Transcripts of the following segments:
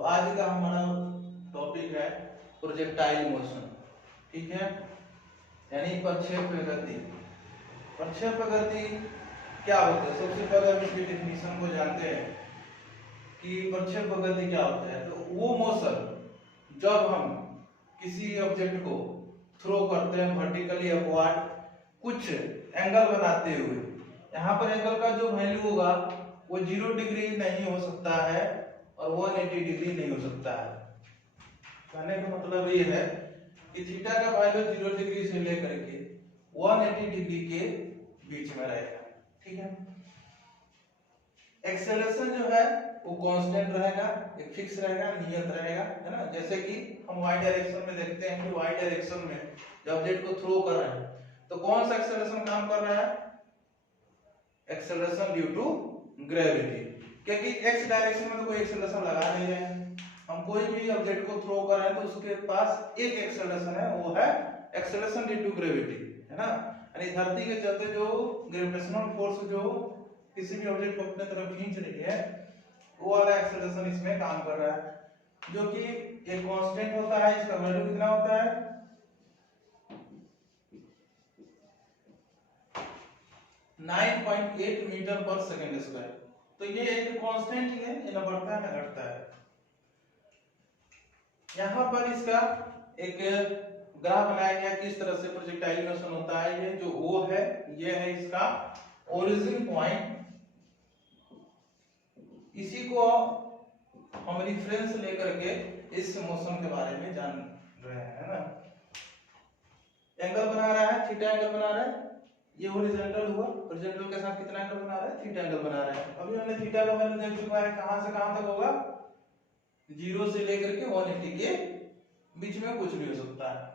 तो आज का हमारा टॉपिक है प्रोजेक्टाइल मोशन, ठीक है, यानी प्रक्षेप गति। प्रक्षेप गति क्या होता है? सबसे पहले हम इसकी डेफिनेशन को जानते हैं कि प्रक्षेप गति क्या होता है। तो वो मोशन जब हम किसी ऑब्जेक्ट को थ्रो करते हैं वर्टिकली अपवर्ड कुछ एंगल बनाते हुए, यहाँ पर एंगल का जो वैल्यू होगा वो 0 डिग्री नहीं हो सकता है और 180 डिग्री नहीं हो सकता है। कहने का मतलब ये है कि थीटा का वैल्यू 0 डिग्री से लेकर के 180 डिग्री के बीच में रहेगा, ठीक है। एक्सेलरेशन जो है वो कांस्टेंट रहेगा, एक फिक्स रहेगा, नियत रहेगा, है ना। जैसे कि हम y डायरेक्शन में देखते हैं कि y डायरेक्शन में जब ऑब्जेक्ट को थ्रो कर रहे हैं तो कौन सा एक्सेलरेशन काम कर रहा है? एक्सेलरेशन ड्यू टू ग्रेविटी, क्योंकि x डायरेक्शन में तो कोई एक्सेलरेशन लगा नहीं है। हम कोई भी ऑब्जेक्ट को थ्रो कर रहे हैं तो उसके पास एक एक्सेलरेशन है, वो है एक्सेलरेशन ड्यू टू ग्रेविटी, है ना। यानी धरती के चलते जो ग्रेविटेशनल फोर्स जो किसी भी ऑब्जेक्ट को अपने तरफ खींच रही है वो वाला एक्सेलरेशन इसमें काम कर रहा है, जो कि एक कांस्टेंट होता है। इसका वैल्यू कितना होता है? 9.8 मीटर पर सेकंड स्क्वायर। तो ये एक कांस्टेंट ही है, ये ना बढ़ता है ना घटता है। यहाँ पर इसका एक ग्राफ बनाया गया किस तरह से प्रोजेक्टाइल मोशन होता है। ये जो O है ये है इसका ओरिजिन पॉइंट, इसी को हम रिफरेंस लेकर के इस मोशन के बारे में जान रहे हैं, है ना। एंगल बना रहा है, थीटा एंगल बना रहा है, ये हॉरिजॉन्टल हुआ, हॉरिजॉन्टल के साथ कितना एंगल बना रहा है? थीटा एंगल बना रहा है। अभी हमने थीटा का वैल्यू देख चुका है, कहां से कहां तक होगा? 0 से लेकर के 180 के बीच में कुछ भी हो सकता है।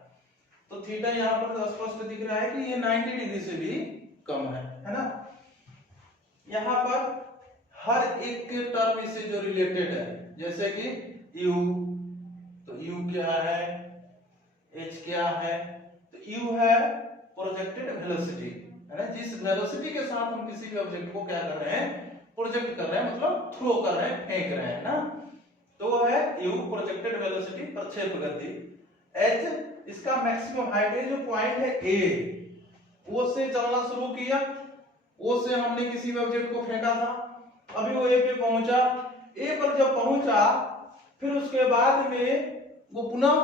तो थीटा यहाँ पर तो स्पष्ट दिख रहा है कि ये 90 डिग्री से भी कम है ना। यहाँ पर हर एक टर्म इससे जो रिलेटेड है, जैसे कि u, तो u क्या है, h क्या है, तो u है प्रोजेक्टेड वेलोसिटी, है ना। जिस वेलोसिटी के साथ हम किसी भी ऑब्जेक्ट को क्या कर रहे हैं? प्रोजेक्ट कर रहे हैं, मतलब थ्रो कर रहे हैं, फेंक रहे हैं ना। तो वो है u प्रोजेक्टेड वेलोसिटी, प्रक्षेप गति। h इसका मैक्सिमम हाइट है, जो पॉइंट है a, वो से चलना शुरू किया, वो से हमने किसी भी ऑब्जेक्ट को फेंका था, अभी वो ए पे पहुंचा, ए पर जब पहुंचा फिर उसके बाद में वो पुनः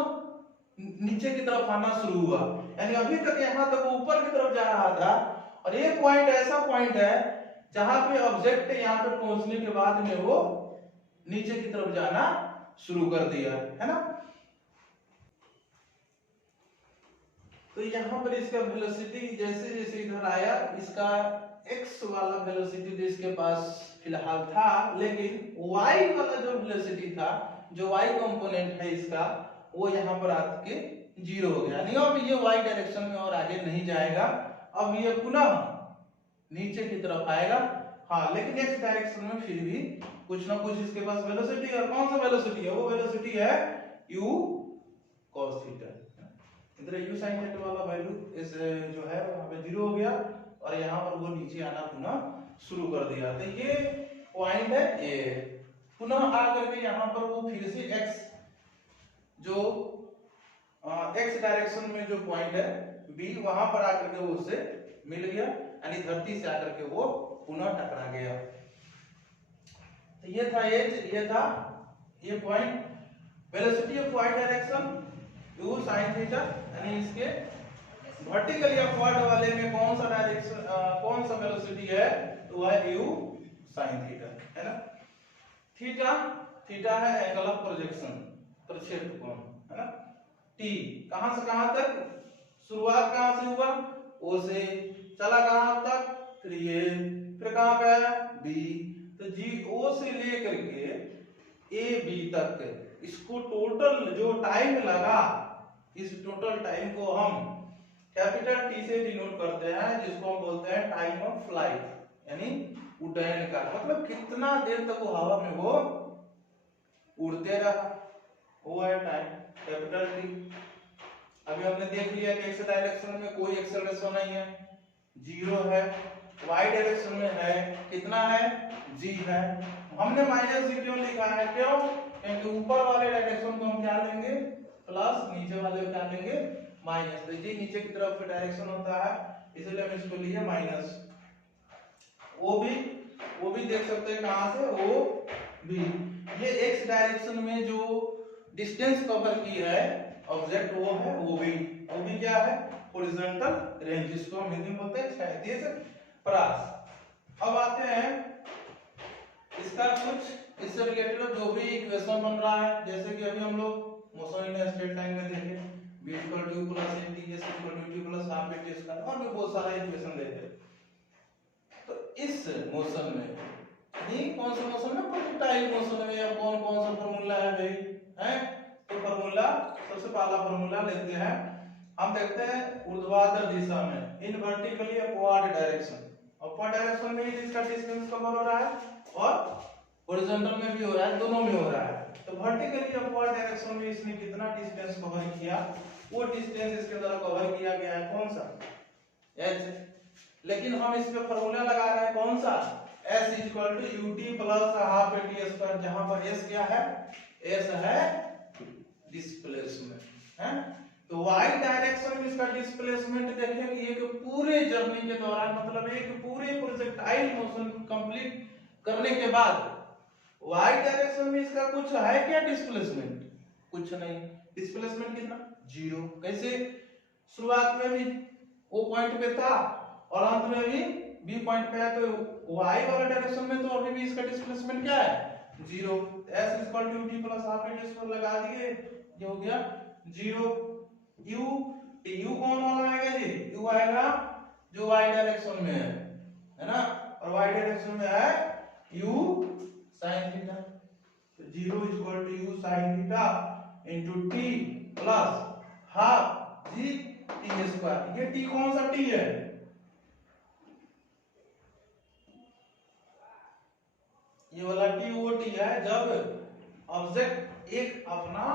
नीचे की तरफ आना शुरू हुआ। यानी अभी तक यहाँ तक वो ऊपर की तरफ जा रहा था और ये पॉइंट ऐसा पॉइंट है जहां पे ऑब्जेक्ट यहाँ पे पहुंचने के बाद में वो नीचे की तरफ जाना शुरू कर दिया, है ना। तो यहाँ पर इसका वेलोसिटी जैसे जैसे इधर आया, इसका x वाला वेलोसिटी तो इसके पास फिलहाल था, लेकिन y वाला जो वेलोसिटी था, जो y कंपोनेंट है इसका, वो यहाँ पर आके 0 हो गया। नहीं, अब ये y डायरेक्शन में और आगे नहीं जाएगा, अब ये पुनः नीचे की तरफ आएगा। हाँ, लेकिन x डायरेक्शन में फिर भी कुछ ना कुछ इसके पास वेलोसिटी है। कौन सा वेलोसिटी है? वो वेलोसिटी है u cos थीटा। इधर u sin थीटा वाला वैल्यू इस जो है वहां पे 0 हो गया और यहाँ पर वो नीचे आना पुनः शुरू कर दिया। तो ये पॉइंट है ए, पुनः आकर के यहाँ पर वो फिर से x जो x डायरेक्शन में जो पॉइंट है b, वहां पर आकर के वो उससे मिल गया, यानी धरती से आकर के वो पुनः टकरा गया। तो ये था h, ये था ये point. Velocity of y direction u sin theta, यानी इसके वर्टिकली अपवर्ड वाले में कौन सा डायरेक्शन, कौन सा वेलोसिटी है? तो वह u sin थीटा, है ना। थीटा, थीटा है एंगल ऑफ प्रोजेक्शन, प्रक्षेप कोण, है ना। t कहां से कहां तक? शुरुआत कहां से हुआ? o से चला कहां तक? फिर ये, फिर कहां पे आया? b। तो o से लेकर के a b तक इसको टोटल जो टाइम लगा, इस टोटल टाइम को हम कैपिटल T से डिनोट करते हैं, जिसको हम बोलते हैं टाइम ऑफ फ्लाइट, यानी उड्डयन का। मतलब कितना देर तक वो हवा में वो उड़ते रहा, वो है टाइम, कैपिटल T। अभी हमने देख लिया कि x डायरेक्शन में कोई एक्सेलरेशन नहीं है, 0 है। y डायरेक्शन में है, कितना है? g है। हमने माइनस जी क्यों लिखा है, क्यों? क्योंकि ऊपर वाले डायरेक्शन को हम क्या लेंगे प्लस, नीचे वाले को क्या लेंगे माइनस। तो ये नीचे की तरफ डायरेक्शन होता है, इसलिए हम इसको लिए माइनस। वो भी देख सकते हैं कहां से, वो भी ये एक्स डायरेक्शन में जो डिस्टेंस कवर की है ऑब्जेक्ट वो है वो भी क्या है हॉरिजॉन्टल रेंज, जिसको हम हिंदी में बोलते हैं क्षैतिज परास। अब आते हैं इसका कुछ इससे रिलेटेड जो भी इक्वेशन बन रहा है, जैसे कि अभी हम लोग मोशन इन स्ट्रेट लाइन में देखे v = u + nt s = t + half at square, और भी बहुत सारे इक्वेशन देखे। तो इस मोशन में ये कौन सा मोशन है, प्रोजेक्टाइल मोशन में, या कौन कौन सा फार्मूला है भाई हैं? तो फार्मूला सबसे पहला फार्मूला लेते हैं हम, देखते हैं ऊर्ध्वाधर दिशा में in vertically upward direction, upward direction में इसका डिस्टेंस कवर हो रहा है और हॉरिजॉन्टल में भी हो रहा है, दोनों में हो रहा है। तो वर्टिकली अपवर्ड डायरेक्शन में इसने कितना डिस्टेंस कवर किया, वो डिस्टेंस इसके द्वारा कवर किया गया है कौन सा h। लेकिन हम इस पे फार्मूला लगा रहे हैं कौन सा, s = ut + half at square, जहां पर s क्या है, s है डिस्प्लेसमेंट है। तो y डायरेक्शन में इसका डिस्प्लेसमेंट देखें कि एक पूरे जर्नी के दौरान, मतलब एक पूरे प्रोजेक्टाइल मोशन कंप्लीट करने के बाद y डायरेक्शन में इसका कुछ है क्या डिस्प्लेसमेंट, कुछ नहीं। डिस्प्लेसमेंट कितना, 0। कैसे, शुरुआत में भी o पॉइंट पे था और अंत में भी b पॉइंट पे है, तो y वाला डायरेक्शन में तो अभी भी इसका डिस्प्लेसमेंट क्या है, 0। s = ut + half at square लगा दिए, ये हो गया 0। u कौन वाला आएगा जी, u आएगा जो y डायरेक्शन में है ना, और y डायरेक्शन में है u sin थीटा। तो 0 = u sin theta into t + half g t square. ये t कौन सा t है, ये वाला t वो t है जब ऑब्जेक्ट एक अपना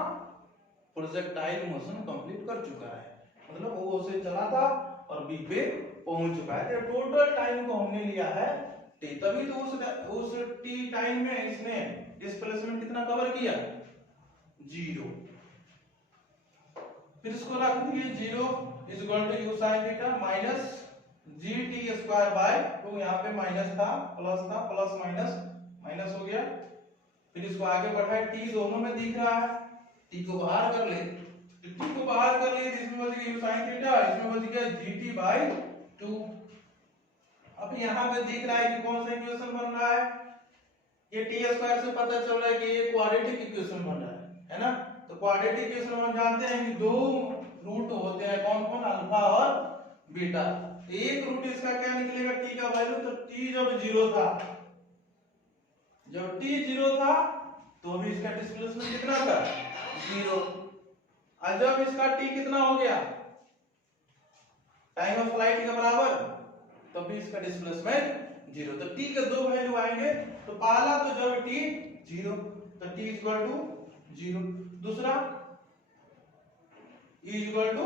प्रोजेक्टाइल मोशन कंप्लीट कर चुका है, मतलब वो उसे चला था और बी पे पहुंच चुका है। तो टोटल टाइम को हमने लिया है t, तभी तो उस t टाइम में इसने डिस्प्लेसमेंट कितना कवर किया, 0। फिर इसको रख दिए 0 = u sin theta minus gt square by 2, यहाँ पे माइनस था प्लस माइनस माइनस हो गया। फिर इसको आगे बढ़ाए, t दोनों में दिख रहा है, t को बाहर कर ले, t को बाहर कर लिए, इसमें बच गया u sin थीटा, इसमें बच गया gt/2। अब यहाँ पे दिख रहा है कि कौन सा इक्वेशन बन रहा है, ये t स्क्वायर से पता चल रहा है कि ये क्वाड्रेटिक इक्वेशन बन रहा है ना। तो क्वाड्रेटिक इक्वेशन हम जानते हैं कि दो रूट होते हैं, कौन कौन, अल्फा और बीटा। एक रूट इसका क्या निकलेगा, t का वैल्यू, तो t जब 0 था, जब t 0 था तो अभी इसका डिस्प्लेसमेंट कितना था, 0। और जब इसका t कितना हो गया, टाइम ऑफ फ्लाइट के बराबर, तो भी इसका डिस्प्लेसमेंट 0। तो t के दो वैल्यू आएंगे, तो पहला तो जब t 0 तो t = 0, दूसरा e = 0, तो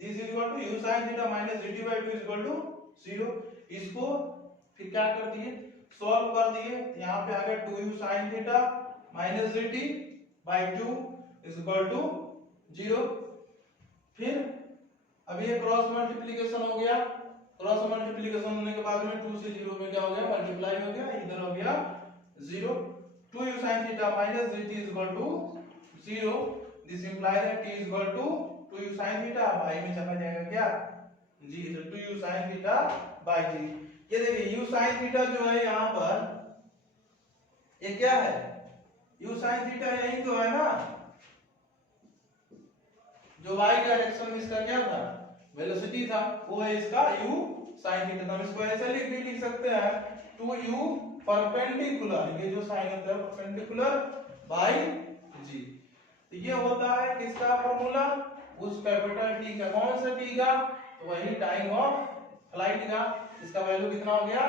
this = u sin theta minus gt/2 = 0। इसको फिर क्या कर दिए, सॉल्व कर दिए, यहाँ पे आ गया 2u sin theta minus gt/2 = 0। फिर अब ये क्रॉस मल्टीप्लिकेशन हो गया, क्रॉस मल्टीप्लिकेशन होने के बाद में 2 से 0 में क्या हो गया, मल्टीप्लाई हो गया, इधर हो गया 0। 2u sin theta minus gt = 0, this implies that t = 2u sin theta, by में चला जाएगा क्या g, तो 2u sin theta by g। ये देखिए u sin थीटा जो है यहाँ पर, ये क्या है, u sin थीटा यही तो है ना, जो y डायरेक्शन में इसका क्या था, वेलोसिटी था, वो है इसका u sin थीटा। हम इसको ऐसे लिख सकते हैं 2u परपेंडिकुलर, ये जो साइन होता है परपेंडिकुलर बाय g। तो ये होता है किसका फार्मूला, उस कैपिटल T का, कौन सा T का, तो वही टाइम ऑफ फ्लाइट का। इसका वैल्यू कितना हो गया,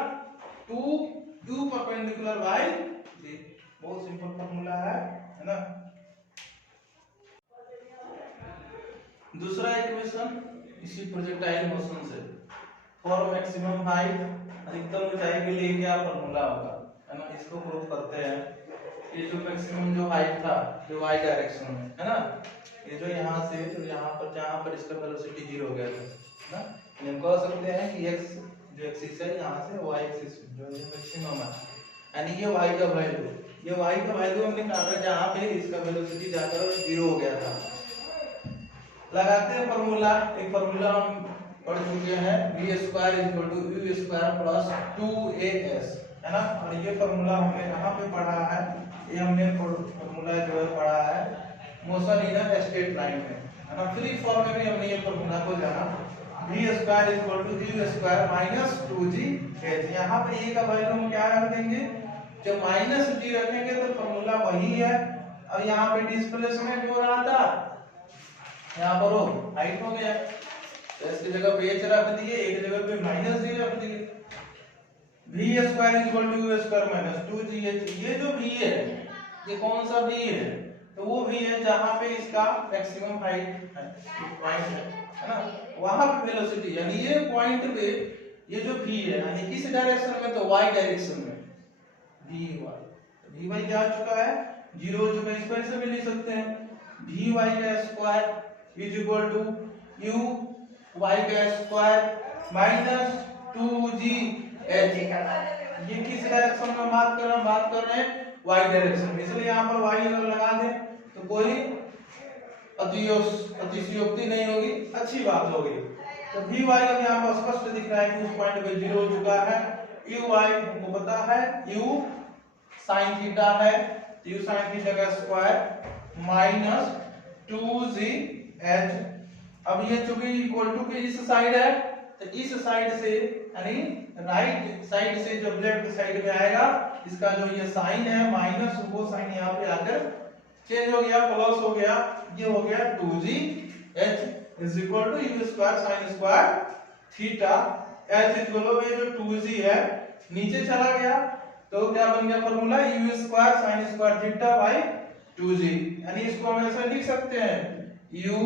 2u परपेंडिकुलर बाय g। बहुत सिंपल फार्मूला है ना। दूसरा इक्वेशन इसी प्रोजेक्टाइल मोशन से, फॉर मैक्सिमम हाइट, अधिकतम ऊंचाई के लिए क्या फार्मूला होगा, है ना, इसको प्रूव करते हैं। ये जो मैक्सिमम जो हाइट था जो y डायरेक्शन में है ना, ये जो यहाँ से तो यहाँ पर जहाँ पर इसका वेलोसिटी 0 हो गया था ना, हम कह सकते हैं कि x जो एक्सिस है यहाँ से y एक्सिस जो ये मैक्सिमम है, यानी ये y का वैल्यू, ये y का वैल्यू हमने कहा था जहाँ पे इसका वेलोसिटी जाकर 0 हो गया था। लगाते हैं फार्मूला, एक फार्मूला हम पढ़ चुके हैं v square equal to u square plus 2as है ना, और ये फार्मूला हमने कहाँ पे पढ़ा है, ये हमने फार्मूला जो है पढ़ा है motion in a straight line में है ना, फ्री फॉर्म में भी हमने ये फार्मूला को जाना v square equal to u square minus 2gh। यहाँ पे a का वैल्यू हम क्या रख देंगे, जब माइनस g रखेंगे तो फार्मूला वही है। अब यहाँ पे डिस्प्लेसमेंट हो रहा था, यहाँ पर वो हाइट हो गया तो इसकी जगह पे h रख दिए, एक जगह पे माइनस g रख दिए। v square equal to u square minus 2gh। ये जो v है ये कौन सा v है, तो वो v है जहाँ पे इसका मैक्सिमम हाइट है, पॉइंट है ना, वहां पे वेलोसिटी, यानी ये पॉइंट पे ये जो v है यानी किस डायरेक्शन में, तो y डायरेक्शन में vy क्या आ चुका है 0 हो चुका है। इस पर से भी लिख सकते हैं vy का square is equal to u y का स्क्वायर माइनस 2gh। ये किस डायरेक्शन में बात कर रहे हैं y डायरेक्शन में, इसलिए यहाँ पर y अगर लगा दें तो कोई अतिशयोक्ति नहीं होगी, अच्छी बात होगी। तो vy का यहाँ पर स्पष्ट दिख रहा है कि उस पॉइंट पे 0 हो चुका है। uy हमको पता है u sin थीटा है, तो u sin थीटा का स्क्वायर माइनस 2gh। अब ये चूंकि इक्वल टू के इस साइड है तो इस साइड से यानी राइट साइड से जब लेफ्ट साइड में आएगा इसका जो ये साइन है माइनस, वो साइन यहाँ पे आकर चेंज हो गया, प्लस हो गया, ये हो गया 2gh is equal to u square sin square theta. h is equal to ये जो 2g है नीचे चला गया तो क्या बन गया formula u square sin square theta by 2g, यानी इसको हम ऐसे लिख सकते हैं u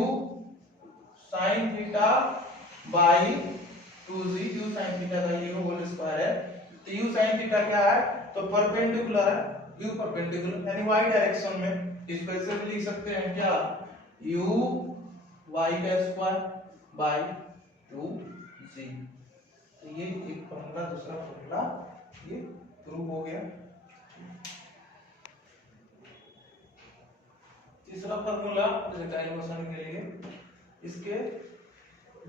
sin theta by 2g, u sin theta का ये होल स्क्वायर है, तो u sin थीटा क्या है, तो परपेंडिकुलर है, u परपेंडिकुलर यानी y डायरेक्शन में, इस पर से भी लिख सकते हैं क्या u y का स्क्वायर बाय 2g। तो ये एक फार्मूला, दूसरा फार्मूला ये प्रूव हो गया। तीसरा फार्मूला रिटाइल मोशन के लिए, इसके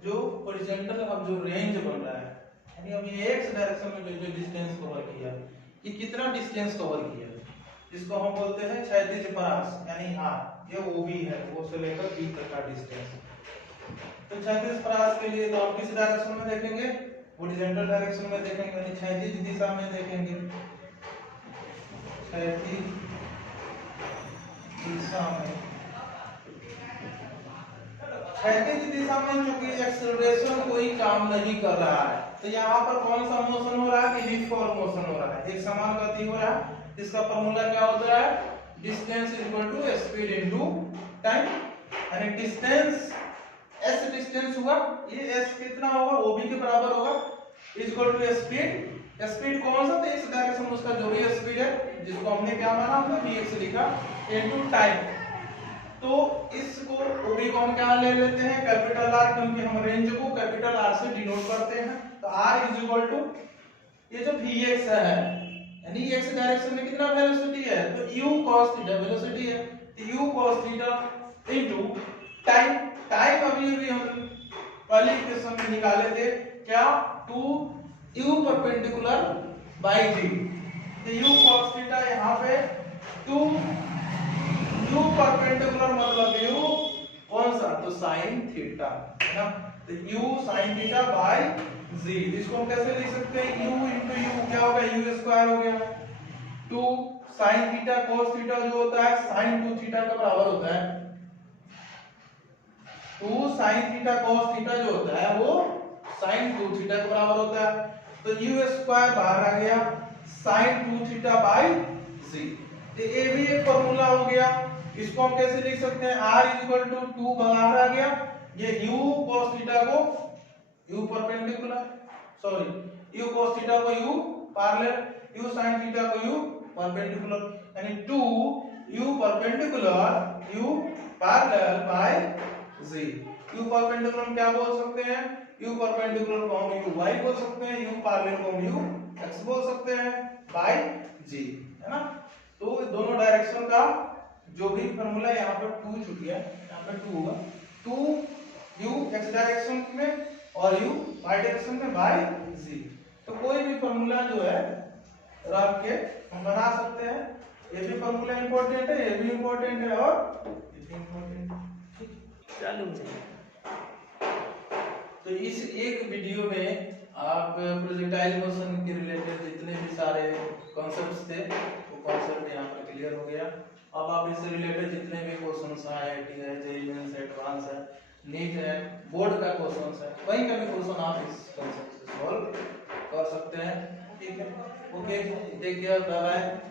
जो हॉरिजॉन्टल अब जो रेंज बन रहा है, यानी अब ये x डायरेक्शन में जो डिस्टेंस कवर किया, ये कितना डिस्टेंस कवर किया, इसको हम बोलते हैं क्षैतिज परास यानी r, ये OB है, O से लेकर B तक का डिस्टेंस। तो क्षैतिज परास के लिए तो आप किस डायरेक्शन में देखेंगे, हॉरिजॉन्टल डायरेक्शन में देखेंगे, यानी क्षैतिज दिशा में देखेंगे, क्षैतिज दिशा में। क्षैतिज दिशा में चूंकि एक्सेलरेशन कोई काम नहीं कर रहा है तो यहाँ पर कौन सा मोशन हो रहा है, यूनिफॉर्म मोशन हो रहा है, एक समान गति हो रहा है। इसका फार्मूला क्या होता है, distance equal to speed into time, यानी डिस्टेंस s डिस्टेंस हुआ, ये s कितना होगा OB के बराबर होगा, इक्वल टू स्पीड, स्पीड कौन सा, तो इस डायरेक्शन में उसका जो भी स्पीड है जिसको हमने क्या माना हमने vx लिखा इनटू टाइम। तो इसको OB को हम क्या ले लेते हैं कैपिटल R, क्योंकि हम रेंज को कैपिटल R से डिनोट करते हैं, तो R इज इक्वल टू ये जो vx है यानी x डायरेक्शन में कितना वेलोसिटी है, तो u cos थीटा वेलोसिटी है, तो u cos theta into time. Time अभी हम पहले इक्वेशन में निकाले थे क्या, 2u परपेंडिकुलर बाय g, तो u cos थीटा यहाँ पे 2u परपेंडिकुलर मतलब u कौन सा, तो sin थीटा है ना, तो u sin theta by g। इसको हम कैसे लिख सकते हैं, u into u क्या होगा, u स्क्वायर हो गया, 2 sin थीटा cos थीटा जो होता है sin 2 थीटा का बराबर होता है, 2 sin थीटा cos थीटा जो होता है वो sin 2 थीटा के बराबर होता है, तो u स्क्वायर बाहर आ गया sin 2 थीटा बाय g। तो ये भी एक फार्मूला हो गया। इसको हम कैसे लिख सकते हैं, r इज इक्वल टू 2 बाहर आ गया, ये u cos थीटा को u perpendicular u cos theta को u parallel u sin theta को u परपेंडिकुलर, यानी 2 u perpendicular u parallel by z। u perpendicular हम क्या बोल सकते हैं, u परपेंडिकुलर को हम u y बोल सकते हैं, u पैरेलल को हम u x बोल सकते हैं बाय g, है ना। तो दोनों डायरेक्शन का जो भी फार्मूला यहाँ पर 2 छूट गया, यहाँ पर 2 होगा, 2 u x डायरेक्शन में और u y डायरेक्शन में बाय z। तो कोई भी फार्मूला जो है रख के हम बना सकते हैं। ये भी फार्मूला इंपॉर्टेंट है, ये भी इंपॉर्टेंट है और ये भी इंपॉर्टेंट है। चालू है। तो इस एक वीडियो में आप प्रोजेक्टाइल मोशन के रिलेटेड जितने भी सारे कॉन्सेप्ट्स थे वो कॉन्सेप्ट यहाँ पर क्लियर हो गया। अब आप इससे रिलेटेड जितने भी क्वेश्चंस हैं, आईआईटी है, जेईई मेंस है, एडवांस है, नीट है, बोर्ड का क्वेश्चंस है, कहीं का भी क्वेश्चन आप इस कॉन्सेप्ट से सॉल्व कर सकते हैं। ठीक है, okay, take care, bye bye.